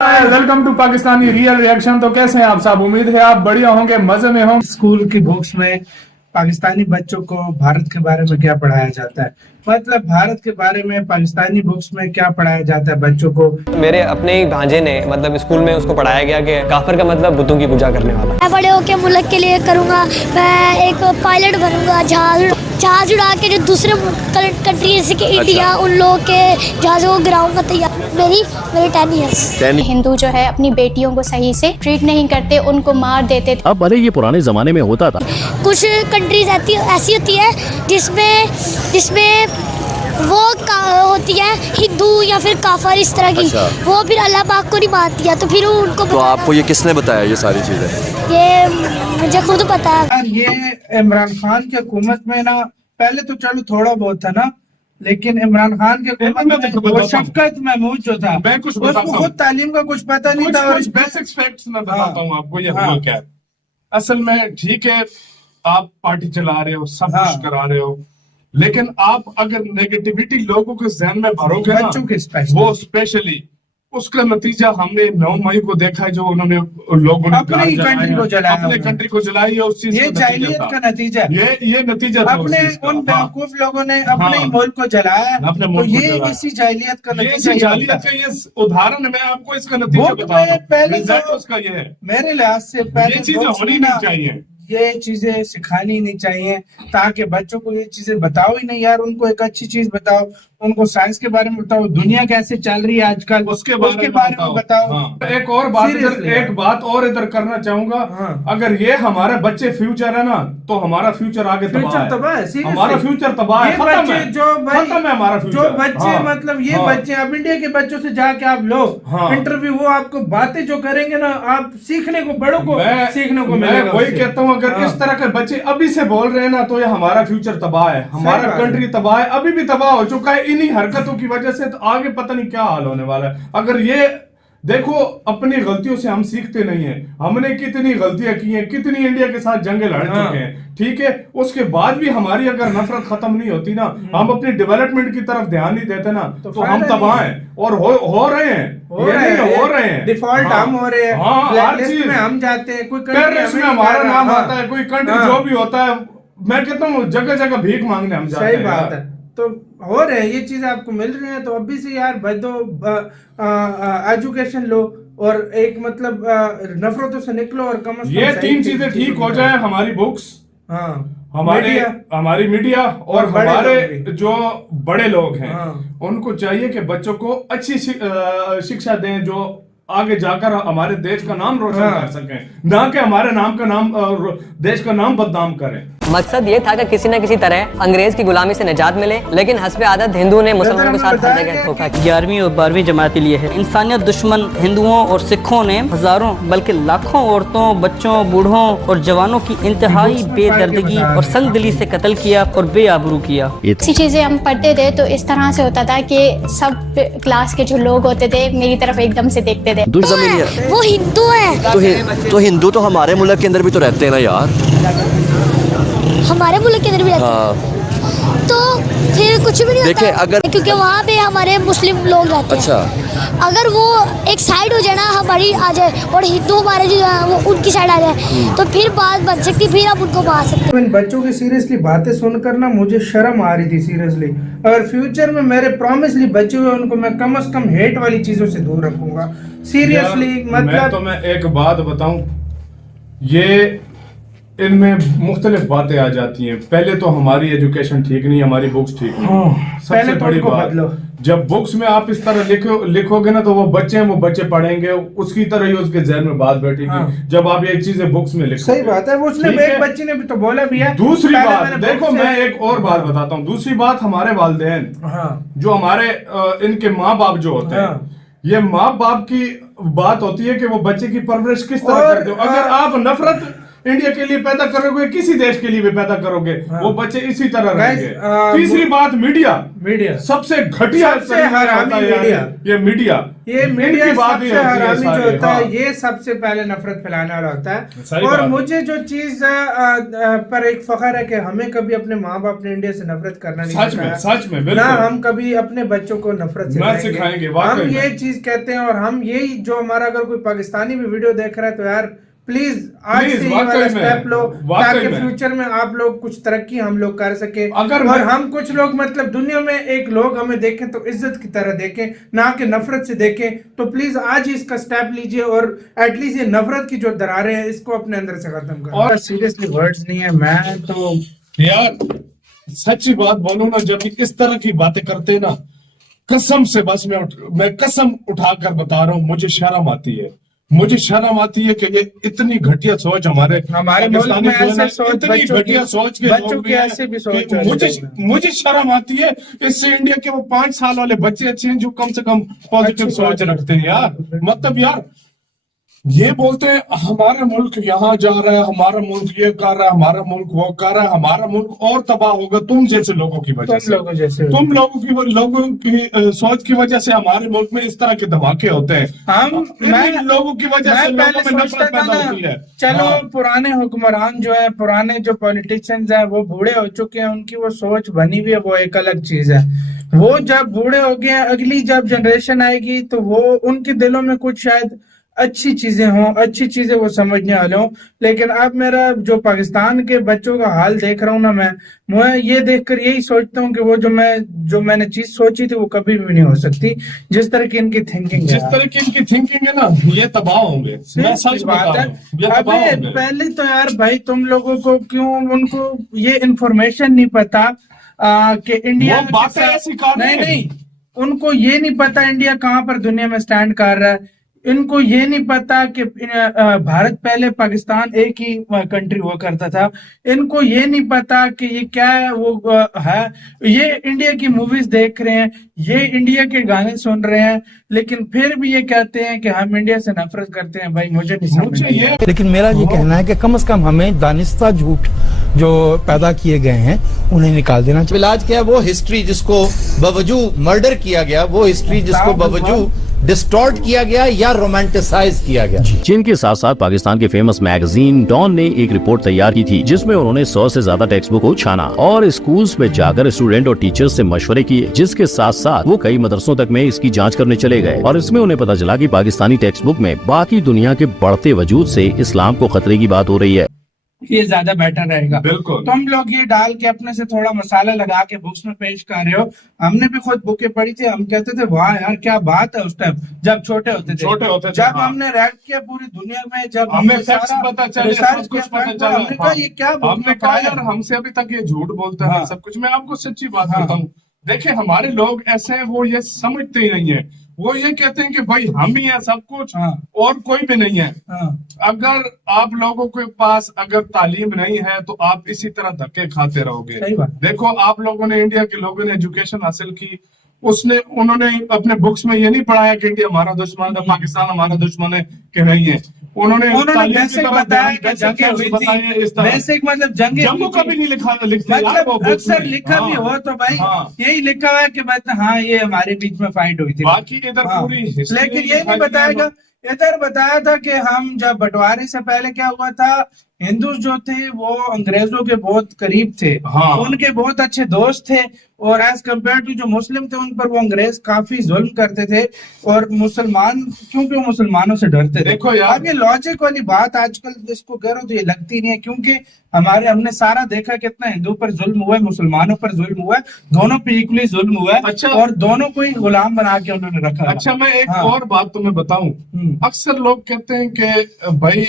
Welcome to Pakistani real reaction. तो कैसे हैं आप सब? उम्मीद है आप बढ़िया होंगे, मजे में होंगे। स्कूल की बुक्स में पाकिस्तानी बच्चों को भारत के बारे में क्या पढ़ाया जाता है, मतलब भारत के बारे में पाकिस्तानी बुक्स में क्या पढ़ाया जाता है बच्चों को। मेरे अपने ही भांजे ने मतलब स्कूल में उसको पढ़ाया गया कि काफिर का मतलब बुतों की पूजा करने वाला। मैं बड़े होके मुल्क के लिए करूँगा, मैं एक पायलट बनूंगा, जहाज उड़ा के जो दूसरे कंट्री जैसे कि इंडिया, उन लोगों के जहाज़ों को गिराऊंगा तैयार। मेरी 10 ईयर्स। हिंदू जो है अपनी बेटियों को सही से ट्रीट नहीं करते, उनको मार देते थे। अब भले ये पुराने जमाने में होता था। कुछ कंट्रीज ऐसी होती है जिसमें वो होती है हिंदू या फिर काफर इस तरह की। वो फिर अल्लाह पाक को नहीं मानती है, तो फिर उनको तो आपको ये किसने बताया ये सारी चीजें? ये मुझे खुद पता है। यार ये इमरान खान की हुकूमत में ना, पहले तो चलो थोड़ा बहुत था ना, लेकिन इमरान खान के हुकूमत में वो शफकत महमूद जो था, मैं कुछ उसको खुद तालीम का कुछ पता नहीं था। कुछ बेसिक फैक्ट्स मैं बताता हूँ आपको। ये हुआ क्या है असल में। ठीक है, आप पार्टी चला रहे हो, सब कुछ करा रहे हो, लेकिन आप अगर नेगेटिविटी लोगों के जहन में भरोगे ना, बच्चों के वो स्पेशली, उसका नतीजा हमने 9 मई को देखा है, जो उन्होंने लोगों ने अपनी कंट्री को जलाया, अपने कंट्री को जलाई है। उस चीज ये जाहिलियत का नतीजा, ये नतीजा था अपने उन बेवकूफ लोगों ने अपने ही मुल्क को जलाया। तो ये इसी जाहिलियत का नतीजा, जाहिलियत का ये उदाहरण, मैं आपको इसका नतीजा बता रहा हूं। पहले रिजल्ट उसका ये है। मेरे लिहाज से पहले ये चीजें होनी नहीं चाहिए, ये चीजें सिखानी नहीं चाहिए, ताकि बच्चों को ये चीजें बताओ ही नहीं यार। उनको एक अच्छी चीज बताओ, उनको साइंस के बारे में बताओ, दुनिया कैसे चल रही है आजकल उसके बारे में बताओ। हाँ। एक और बात इधर करना चाहूंगा। अगर ये हमारे बच्चे फ्यूचर है ना, तो हमारा फ्यूचर आगे तबाह है। हमारा फ्यूचर तबाह है, खत्म है, खत्म है हमारा फ्यूचर। जो बच्चे मतलब ये बच्चे, आप इंडिया के बच्चों से जाके आप लो इंटरव्यू, वो आपको बातें जो करेंगे ना, आप सीखने को, बड़ों को सीखने को मिलेगा। वही कहता हूँ, अगर इस तरह के बच्चे अभी से बोल रहे हैं ना, तो ये हमारा फ्यूचर तबाह है, हमारा कंट्री तबाह है, अभी भी तबाह हो चुका है इन्हीं हरकतों की वजह से। तो आगे पता नहीं क्या हाल होने वाला है। अगर ये देखो, अपनी गलतियों से हम सीखते नहीं हैं। हमने कितनी गलतियां की हैं, कितनी इंडिया के साथ जंगें लड़ चुके हैं, ठीक है। उसके बाद भी हमारी अगर नफरत खत्म नहीं होती ना, हम अपनी डेवलपमेंट की तरफ ध्यान नहीं देते ना, तो हम तबाह हैं। और हो रहे हैं डिफॉल्ट हम हो रहे हैं। हर चीज में हम जाते हैं, कोई में हमारा नाम आता है, कोई कंट्री जो भी होता है, मैं कहता हूँ जगह जगह भीख मांगने हम जाते हैं। सही बात है। तो हो रहे हैं ये चीजें, आपको मिल रही हैं, तो अभी से यार बदो एजुकेशन लो, और एक मतलब नफरतों से निकलो, और कम से कम ये 3 चीजें ठीक हो जाए, हमारी बुक्स, हमारी मीडिया और हमारे जो बड़े लोग हैं, उनको चाहिए कि बच्चों को अच्छी शिक्षा दें, जो आगे जाकर हमारे देश का नाम रोशन कर सकें, ना कि हमारे देश का नाम बदनाम करें। मकसद ये था कि किसी न किसी तरह अंग्रेज की गुलामी से निजात मिले, लेकिन हस्बे आदत हिंदू ने मुसलमानों के साथ हर जगह धोखा किया। 11वीं और 12वीं जमात लिए है। इंसानियत दुश्मन हिंदुओं और सिखों ने हजारों बल्कि लाखों औरतों, बच्चों, बूढ़ों और जवानों की इंतहाई बेदर्दगी और संगदिली से कत्ल किया और बेआबरू किया। ऐसी चीजें हम पढ़ते थे तो इस तरह से होता था कि सब क्लास के जो लोग होते थे मेरी तरफ एकदम से देखते थे। वो हिंदू है, तो हिंदू तो हमारे मुल्क के अंदर भी तो रहते हैं ना यार। हमारे मुल्क के अंदर भी रहते हैं, तो फिर कुछ भी नहीं देखिए, होता, अगर क्योंकि वहाँ पे हमारे मुस्लिम लोग रहते हैं। अच्छा, अगर वो एक साइड हो जाए ना, हमारी आ जाए, और हिंदू हमारे जो है वो उनकी साइड आ जाए, तो फिर बात बन सकती, फिर हम उनको मार सकते हैं। इन बच्चों की सीरियसली बातें सुनकर ना मुझे शर्म आ रही थी सीरियसली। अगर फ्यूचर में मेरे प्रॉमिसली बच्चे हुए, उनको मैं कम से कम हेट वाली चीजों से दूर रखूंगा सीरियसली। मतलब तो मैं एक बात बताऊं, ये इनमें मुख्तलिफ बातें आ जाती हैं। पहले तो हमारी एजुकेशन ठीक नहीं, हमारी बुक्स ठीक नहीं। सबसे बड़ी बात, जब बुक्स में आप इस तरह लिखोगे ना, तो वो बच्चे पढ़ेंगे, उसकी तरह ही उसके जहन में बात बैठेगी। जब आप ये चीजें बुक्स में लिखो, सही बात है। उसने एक बच्चे ने भी तो बोला भी है। दूसरी बात देखो, मैं एक और बात बताता हूँ। दूसरी बात, हमारे वालिदैन, जो हमारे इनके माँ बाप जो होते हैं, ये माँ बाप की बात होती है कि वो बच्चे की परवरिश किस तरह करते हो। अगर आप नफरत इंडिया के लिए पैदा करोगे, किसी देश के लिए भी पैदा करोगे, वो बच्चे इसी तरह रहेंगे। तीसरी बात, मीडिया सबसे घटिया, सबसे हरामी मीडिया, ये मीडिया की बात ही सबसे हरामी जो होता है, हाँ। ये सबसे पहले नफरत फैलाने वाला होता है। सही और बात मुझे जो चीज पर एक फख्र है कि हमें कभी अपने माँ बाप ने इंडिया से नफरत करना नहीं सिखाया। सच में ना हम कभी अपने बच्चों को नफरत सिखाएंगे। हम ये चीज कहते हैं, और हम यही जो हमारा अगर कोई पाकिस्तानी भी वीडियो देख रहा है तो यार प्लीज आज से ये वाला स्टेप लो, ताकि फ्यूचर में आप लोग कुछ तरक्की हम लोग कर सके। और हम कुछ लोग मतलब दुनिया में एक लोग हमें देखें तो इज्जत की तरह देखें, ना कि नफरत से देखें। तो प्लीज आज ही इसका स्टेप लीजिए और एटलीस्ट ये नफरत की जो दरारें हैं इसको अपने अंदर से खत्म करें। और सीरियसली वर्ड्स नहीं है, मैं तो यार सच्ची बात बोलूं ना, जब इस तरह की बातें करते हैं ना, कसम से बस मैं कसम उठाकर बता रहा हूँ, मुझे शर्म आती है। मुझे शर्म आती है कि ये इतनी घटिया सोच हमारे मुल्क में ऐसे सोच, इतनी घटिया सोच के बच्चों की ऐसे भी सोच, मुझे शर्म आती है। इससे इंडिया के वो 5 साल वाले बच्चे अच्छे हैं जो कम से कम पॉजिटिव सोच रखते हैं यार। मतलब यार ये बोलते हैं हमारा मुल्क यहाँ जा रहा है, हमारा मुल्क ये कर रहा है, हमारा मुल्क वो कर रहा है, हमारा मुल्क और तबाह होगा तुम जैसे लोगों की वजह से, तुम लोगों की सोच की वजह से हमारे मुल्क में इस तरह के धमाके होते हैं। लोगों की वजह से लोगों में नफरत पैदा होती है। चलो पुराने हुक्मरान जो है, पुराने जो पॉलिटिशियंस हैं वो बूढ़े हो चुके हैं, उनकी वो सोच बनी हुई है, वो एक अलग चीज है। वो जब बूढ़े हो गए, अगली जब जनरेशन आएगी तो वो उनके दिलों में कुछ शायद अच्छी चीजें हों, अच्छी चीजें वो समझने वाले हों। लेकिन अब मेरा जो पाकिस्तान के बच्चों का हाल देख रहा हूँ ना, मैं ये देखकर यही सोचता हूँ कि वो जो मैंने चीज सोची थी वो कभी भी नहीं हो सकती। जिस तरह की इनकी थिंकिंग है ना, ये तबाह होंगे। मैं सच बात है। पहले तो यार भाई तुम लोगों को क्यों उनको ये इन्फॉर्मेशन नहीं पता कि इंडिया नहीं, उनको ये नहीं पता इंडिया कहाँ पर दुनिया में स्टैंड कर रहा है। इनको ये नहीं पता कि भारत पहले पाकिस्तान एक ही कंट्री हुआ करता था। इनको ये नहीं पता कि ये क्या है, वो है। ये इंडिया की मूवीज देख रहे हैं, ये इंडिया के गाने सुन रहे हैं, लेकिन फिर भी ये कहते हैं कि हम इंडिया से नफरत करते हैं। भाई मुझे नहीं समझ ये। लेकिन मेरा ये कहना है कि कम से कम हमें दानिस्ता झूठ जो पैदा किए गए हैं उन्हें निकाल देना चाहिए। इलाज क्या है, वो हिस्ट्री जिसको बावजूद मर्डर किया गया, वो हिस्ट्री जिसको बावजूद डिस्टॉर्ट किया गया या रोमांटिसाइज किया गया। चीन के साथ साथ पाकिस्तान के फेमस मैगजीन डॉन ने एक रिपोर्ट तैयार की थी, जिसमें उन्होंने 100 से ज्यादा टेक्स्ट बुक को छाना और स्कूल्स में जाकर स्टूडेंट और टीचर्स से मशवरे किए, जिसके साथ साथ वो कई मदरसों तक में इसकी जांच करने चले गए। और इसमें उन्हें पता चला कि पाकिस्तानी टेक्स्ट बुक में बाकी दुनिया के बढ़ते वजूद से इस्लाम को खतरे की बात हो रही है। ये ज्यादा बेटर रहेगा। बिल्कुल। तुम लोग ये डाल के अपने से थोड़ा मसाला लगा के बुक्स में पेश कर रहे हो। हमने भी खुद बुकें पढ़ी थी, हम कहते थे वाह यार क्या बात है। उस टाइम जब छोटे होते थे जब हमने रैप किया पूरी दुनिया में, जब हमें फैक्ट्स पता चले, सब कुछ पता चला, हमने कहा ये क्या हमने कहा यार हमसे अभी तक ये झूठ बोलता है सब कुछ। मैं आपको सच्ची बात बताऊं, देखिए हमारे लोग ऐसे हैं, वो ये समझते ही नहीं है। वो ये कहते हैं कि भाई हम ही है सब कुछ और कोई भी नहीं है। अगर आप लोगों के पास अगर तालीम नहीं है तो आप इसी तरह धक्के खाते रहोगे। देखो आप लोगों ने, इंडिया के लोगों ने एजुकेशन हासिल की, उन्होंने अपने बुक्स में ये नहीं पढ़ाया कि इंडिया हमारा दुश्मन है, पाकिस्तान हमारा दुश्मन है कि नहीं है। उन्होंने बेसिक बताया कि जंगें हुई थी, बेसिक मतलब जंगों का भी नहीं लिखा, मतलब अक्सर लिखा भी हो तो भाई यही लिखा हुआ है कि हाँ ये हमारे बीच में फाइट हुई थी। बाकी इधर पूरी लेकिन ये नहीं बताएगा। इधर बताया था कि हम जब बंटवारे से पहले क्या हुआ था, हिंदू जो थे वो अंग्रेजों के बहुत करीब थे, उनके बहुत अच्छे दोस्त थे, और एज कम्पेयर टू जो मुस्लिम थे उन पर वो अंग्रेज काफी जुल्म करते थे, और मुसलमान क्योंकि वो मुसलमानों से डरते थे। देखो यार ये लॉजिक वाली बात आजकल इसको करो तो ये लगती नहीं है, क्योंकि हमने सारा देखा कितना हिंदू पर जुल्म हुआ है, मुसलमानों पर जुल्म हुआ है, दोनों पे इक्वली जुल्म हुआ है। अच्छा, और दोनों को ही गुलाम बना के उन्होंने रखा। अच्छा मैं एक और बात तुम्हें बताऊं, अक्सर लोग कहते हैं कि भाई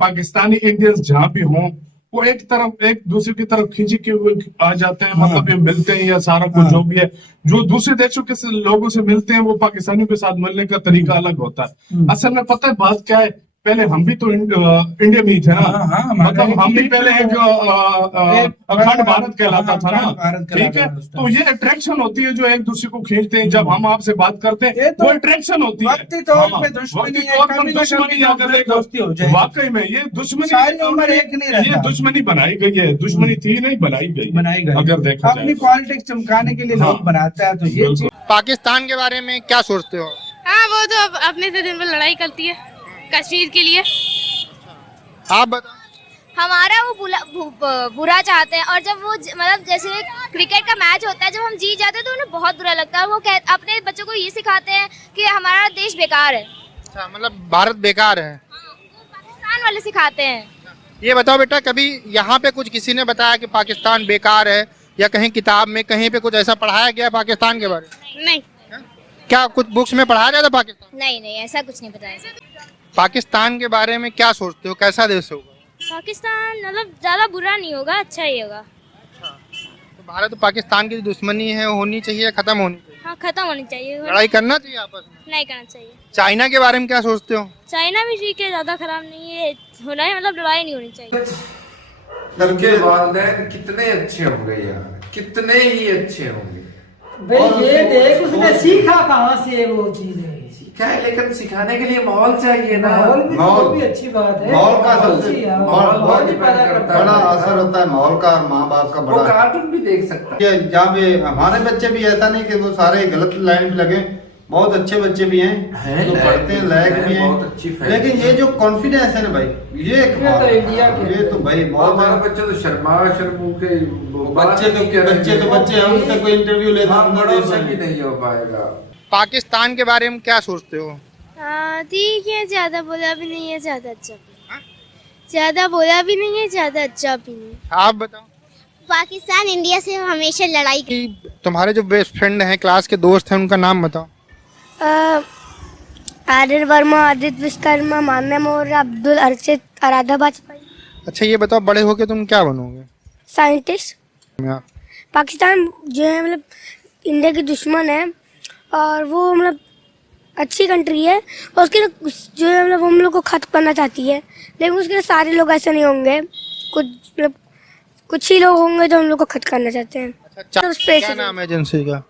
पाकिस्तानी इंडियंस जहाँ भी हों वो एक दूसरे की तरफ खींची के हुए आ जाते हैं, मतलब ये मिलते हैं या सारा कुछ जो भी है, जो दूसरे देशों के लोगों से मिलते हैं वो पाकिस्तानियों के साथ मिलने का तरीका अलग होता है। असल में पता है बात क्या है, पहले हम भी तो इंडिया में ही थे ना, मतलब हम भी पहले एक अखंड भारत कहलाता था ना, ठीक है। तो ये अट्रैक्शन होती है जो एक दूसरे को खींचते हैं, जब हम आपसे बात करते हैं वो अट्रैक्शन होती है। वक्ती तौर पे दुश्मनी वाकई में ये दुश्मनी, सारी उम्र एक नहीं रहता। ये दुश्मनी बनाई गई है, दुश्मनी थी नहीं, बनाई गई अगर देखा अपनी पॉलिटिक्स चमकाने के लिए लोग बनाता है। तो ये चीज पाकिस्तान के बारे में क्या सोचते हो? हाँ, वो तो अपने से दिन भर लड़ाई करती है कश्मीर के लिए। आप बताओ। हमारा वो बुरा चाहते हैं, और जब वो मतलब जैसे क्रिकेट का मैच होता है, जब हम जीत जाते हैं तो उन्हें बहुत बुरा लगता है। वो अपने बच्चों को ये सिखाते हैं कि हमारा देश बेकार है। अच्छा, मतलब भारत बेकार है। वो पाकिस्तान वाले सिखाते हैं। ये बताओ बेटा, कभी यहाँ पे कुछ किसी ने बताया कि पाकिस्तान बेकार है, या कहीं किताब में कहीं पे कुछ ऐसा पढ़ाया गया पाकिस्तान के बारे में? नहीं। क्या कुछ बुक्स में पढ़ाया जाता पाकिस्तान? नहीं, ऐसा कुछ नहीं बताया। पाकिस्तान के बारे में क्या सोचते हो, कैसा देश होगा? पाकिस्तान मतलब ज्यादा बुरा नहीं होगा, अच्छा ही होगा। तो भारत और पाकिस्तान की जो दुश्मनी है होनी चाहिए, खत्म होनी चाहिए? हाँ, खत्म होनी चाहिए। लड़ाई करना चाहिए आपस में? नहीं करना चाहिए। चाइना के बारे में क्या सोचते हो? चाइना भी ठीक है, ज्यादा खराब नहीं है, होना है मतलब लड़ाई नहीं होनी चाहिए। उनके वालिदैन कितने अच्छे होंगे यार, कितने ही अच्छे होंगे भाई। ये देख उसने सीखा कहाँ से वो चीजें, सीखा है, लेकिन सिखाने के लिए माहौल चाहिए ना। माहौल भी अच्छी बात है। माहौल का सबसे बहुत डिपेंड करता है, बड़ा असर होता है माहौल का और माँ बाप का वो बड़ा। कार्टून भी देख सकता है। जहाँ पे हमारे बच्चे भी ऐसा नहीं कि वो सारे गलत लाइन पे लगे, बहुत अच्छे बच्चे भी हैं जो पढ़ते हैं, लायक भी हैं। लेकिन ये जो कॉन्फिडेंस है ना भाई, ये तो इंडिया के, ये तो भाई बहुत हमारा बच्चे तो शर्मा के बच्चे हम तक कोई इंटरव्यू लेते हैं भी नहीं हो पाएगा। पाकिस्तान के बारे में क्या सोचते हो? ठीक है, ज्यादा बोला भी नहीं है, ज्यादा अच्छा भी, ज्यादा बोला भी नहीं है, ज्यादा अच्छा भी नहीं। आप बताओ। पाकिस्तान इंडिया से हमेशा लड़ाई की। तुम्हारे जो बेस्ट फ्रेंड हैं, क्लास के दोस्त हैं, उनका नाम बताओ। आदित्य वर्मा, आदित्य विश्वकर्मा, मान्य मौर्य, अब्दुल अर्शिद, आराधा वाजपेयी। अच्छा, ये बताओ, बड़े होके तुम क्या बनोगे? साइंटिस्ट। पाकिस्तान जो है मतलब इंडिया की दुश्मन है, और वो मतलब अच्छी कंट्री है, और उसके जो है मतलब हम लोग को खत्म करना चाहती है, लेकिन उसके सारे लोग ऐसे नहीं होंगे, कुछ मतलब कुछ ही लोग होंगे जो हम लोग को खत्म करना चाहते हैं। अच्छा, क्या नाम है एजेंसी का?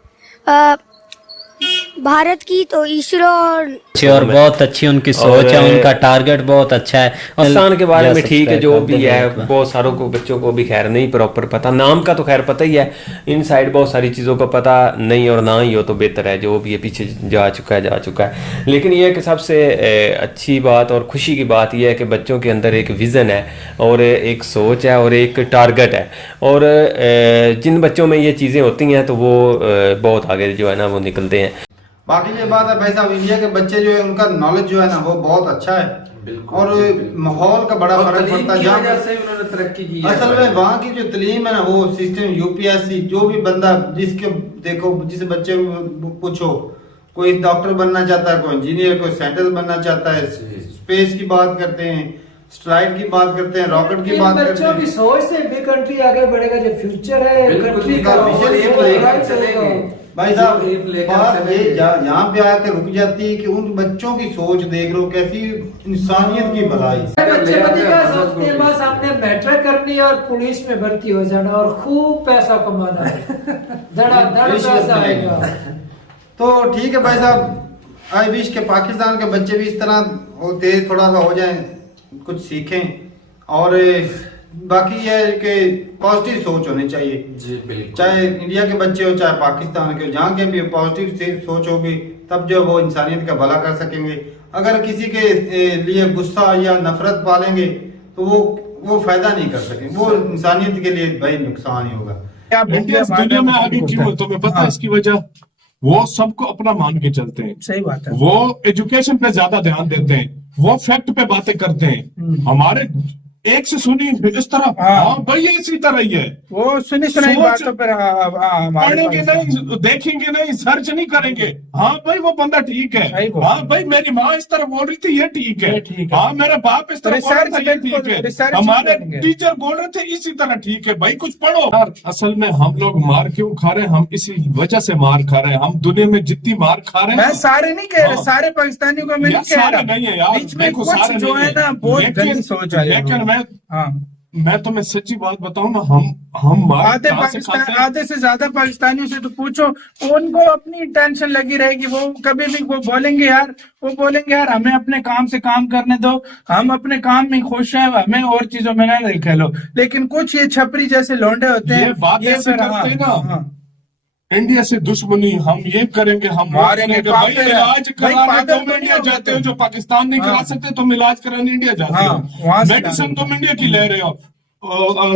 भारत की तो इसरो, और बहुत अच्छी उनकी सोच है, उनका टारगेट बहुत अच्छा है। पाकिस्तान के बारे में ठीक है, जो भी है बहुत सारों को बच्चों को भी खैर नहीं प्रॉपर पता, नाम का तो खैर पता ही है, इनसाइड बहुत सारी चीज़ों का पता नहीं, और ना ही हो तो बेहतर है, जो भी है पीछे जा चुका है। लेकिन ये कि सबसे अच्छी बात और खुशी की बात यह है कि बच्चों के अंदर एक विज़न है, और एक सोच है, और एक टारगेट है, और जिन बच्चों में ये चीज़ें होती हैं तो वो बहुत आगे जो है ना वो निकलते हैं। बाकी ये बात है भाई साहब, इंडिया के बच्चे जो है उनका नॉलेज जो है ना वो बहुत अच्छा है, और माहौल का बड़ा फर्क पड़ता है। जहाँ से उन्होंने तरक्की की है, असल में वहाँ की जो तालीम है ना, वो सिस्टम यूपीएससी, जो भी बंदा जिसके देखो, जिस बच्चे पूछो, कोई डॉक्टर बनना चाहता है, कोई इंजीनियर, कोई साइंटिस्ट बनना चाहता है, स्पेस की बात करते हैं, स्ट्राइड की बात करते हैं, रॉकेट की बात करते हैं। बच्चों की सोच से भी कंट्री आगे बढ़ेगा, जो फ्यूचर है कंट्री का। भाई साहब, बात ये यहाँ पे आकर रुक जाती है कि उन बच्चों की सोच देख लो, कैसी इंसानियत की भलाई। बच्चे क्या सोचते हैं, बस हमने मैट्रिक करनी है और पुलिस में भर्ती हो जाना और खूब पैसा कमाना है, धड़ाधड़ पैसा आएगा। तो ठीक है भाई साहब, आई विश के पाकिस्तान के बच्चे भी इस तरह तेज थोड़ा सा हो जाएं, कुछ सीखें, और बाकी ये है कि पॉजिटिव सोच होनी चाहिए जी, बिल्कुल। चाहे इंडिया के बच्चे हो, चाहे पाकिस्तान के हो, जहाँ के भी पॉजिटिव सोच होगी, तब जो वो इंसानियत का भला कर सकेंगे। अगर किसी के लिए गुस्सा या नफरत पालेंगे तो वो फायदा नहीं कर सकेंगे, वो इंसानियत के लिए भाई नुकसान ही होगा। इंडिया इस दुनिया में आगे क्यों, तुम्हें पता है इसकी वजह? वो सबको अपना मान के चलते हैं। सही बात है। वो एजुकेशन पे ज्यादा ध्यान देते हैं, वो फैक्ट पे बातें करते हैं। हमारे एक से सुनी इस तरह, हाँ भाई ये इसी तरह ही है। वो सुनी सुनाई बातों पर पढ़ेंगे नहीं, देखेंगे नहीं, सर्च नहीं करेंगे। हाँ भाई वो बंदा ठीक है, हाँ भाई मेरी माँ इस तरह बोल रही थी ये ठीक है, हाँ मेरा बाप इस तरह बोल रहा था ये ठीक है, हमारे टीचर बोल रहे थे इसी तरह ठीक है। भाई कुछ पढ़ो यार। असल में हम लोग मार क्यों खा रहे हैं? हम इसी वजह से मार खा रहे हैं। हम दुनिया में जितनी मार खा रहे हैं, मैं सारे नहीं कह रहे, सारे पाकिस्तानियों को मैं नहीं कह रहा, नहीं है यार, देखो सारे जो है ना बहुत गंदी सोच है। लेकिन मैं तुम्हें सच्ची बात बताऊं ना, हम आधे से ज्यादा पाकिस्तानियों से तो पूछो, उनको अपनी टेंशन लगी रहेगी। वो कभी भी वो बोलेंगे यार हमें अपने काम से काम करने दो, हम अपने काम में खुश हैं, हमें और चीजों में ना खेलो। लेकिन कुछ ये छपरी जैसे लौंडे होते हैं, ये करते हैं ना, इंडिया से दुश्मनी, हम ये करेंगे, हम मारेंगे। भाई इलाज कराने तुम इंडिया जाते हो, जो पाकिस्तान नहीं करा सकते तुम इलाज कराने इंडिया जाते हो। मेडिसिन तुम इंडिया की ले रहे हो,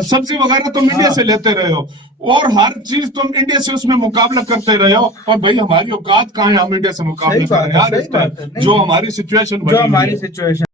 सब्जी वगैरह तुम इंडिया से लेते रहे हो, और हर चीज तुम इंडिया से उसमें मुकाबला करते रहे हो। और भाई हमारी औकात कहाँ है हम इंडिया से मुकाबला करें यार? जो हमारी सिचुएशन